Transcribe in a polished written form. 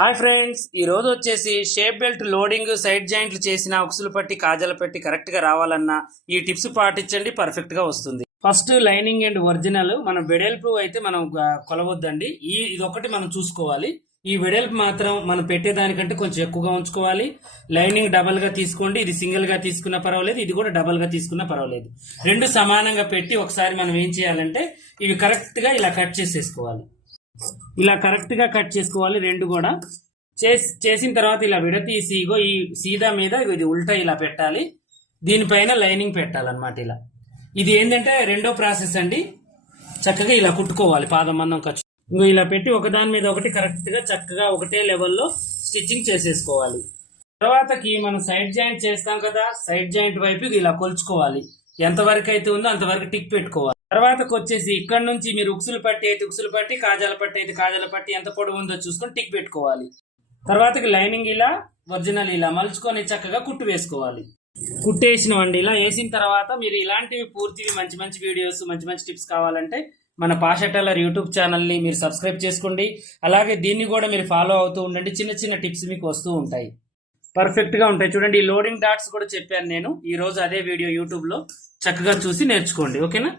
Hi friends, ఈ రోజు వచ్చేసి షేప్ బెల్ట్ లోడింగ్ సైడ్ జాయింట్లు చేసిన ఉక్సులు పట్టి కాజాల పట్టి కరెక్ట్ గా రావాలన్నా ఈ టిప్స్ పాటించండి, పర్ఫెక్ట్ గా వస్తుంది. ఫస్ట్ లైనింగ్ అండ్ ఒరిజినల్ మనం వెడల్పు అయితే మనం కొలవద్దండి. ఇది ఒకటి మనం చూసుకోవాలి. ఈ వెడల్పు మాత్రం మనం పెట్టేదానికంటే కొంచెం ఎక్కువగా ఉంచుకోవాలి. లైనింగ్ డబల్ గా తీసుకోండి. ఇది సింగిల్ గా తీసుకున్నా పర్వాలేదు, ఇది కూడా డబల్ గా తీసుకున్నా పర్వాలేదు. రెండు సమానంగా పెట్టి ఒకసారి మనం ఏం చేయాలంటే ఇవి కరెక్ట్ గా ఇలా కట్ చేసేసుకోవాలి. ఇలా కరెక్ట్ గా కట్ చేసుకోవాలి. రెండు కూడా చేసిన తర్వాత ఇలా విడతీసి ఈ సీదా మీద ఇది ఉల్టా ఇలా పెట్టాలి. దీనిపైన లైనింగ్ పెట్టాలన్నమాట. ఇది ఏంటంటే రెండో ప్రాసెస్ అండి. చక్కగా ఇలా కుట్టుకోవాలి పాదం మందం ఖర్చు. ఇలా పెట్టి ఒకదాని మీద ఒకటి కరెక్ట్ గా చక్కగా ఒకటే లెవెల్లో స్టిచ్చింగ్ చేసేసుకోవాలి. తర్వాతకి మనం సైడ్ జాయింట్ చేస్తాం కదా, సైడ్ జాయింట్ వైపు ఇలా కొలుచుకోవాలి. ఎంతవరకు అయితే ఉందో అంతవరకు టిక్ పెట్టుకోవాలి. తర్వాతకు వచ్చేసి ఇక్కడ నుంచి మీరు ఉక్సులు పట్టి అయితే ఉక్సులు పట్టి, కాజాల పట్టి అయితే కాజాల పట్టి ఎంత పొడవు ఉందో చూసుకొని టిక్ పెట్టుకోవాలి. తర్వాతకి లైనింగ్ ఇలా ఒరిజినల్ ఇలా మలుచుకొని చక్కగా కుట్టు వేసుకోవాలి. కుట్టేసినవండి. ఇలా వేసిన తర్వాత మీరు ఇలాంటివి పూర్తిగా మంచి మంచి వీడియోస్, మంచి మంచి టిప్స్ కావాలంటే మన పాషా టైలర్ యూట్యూబ్ ఛానల్ని మీరు సబ్స్క్రైబ్ చేసుకోండి. అలాగే దీన్ని కూడా మీరు ఫాలో అవుతూ ఉండండి. చిన్న చిన్న టిప్స్ మీకు వస్తూ ఉంటాయి, పర్ఫెక్ట్ గా ఉంటాయి. చూడండి, ఈ లోడింగ్ డాట్స్ కూడా చెప్పాను నేను ఈ రోజు అదే వీడియో యూట్యూబ్ లో. చక్కగా చూసి నేర్చుకోండి. ఓకేనా?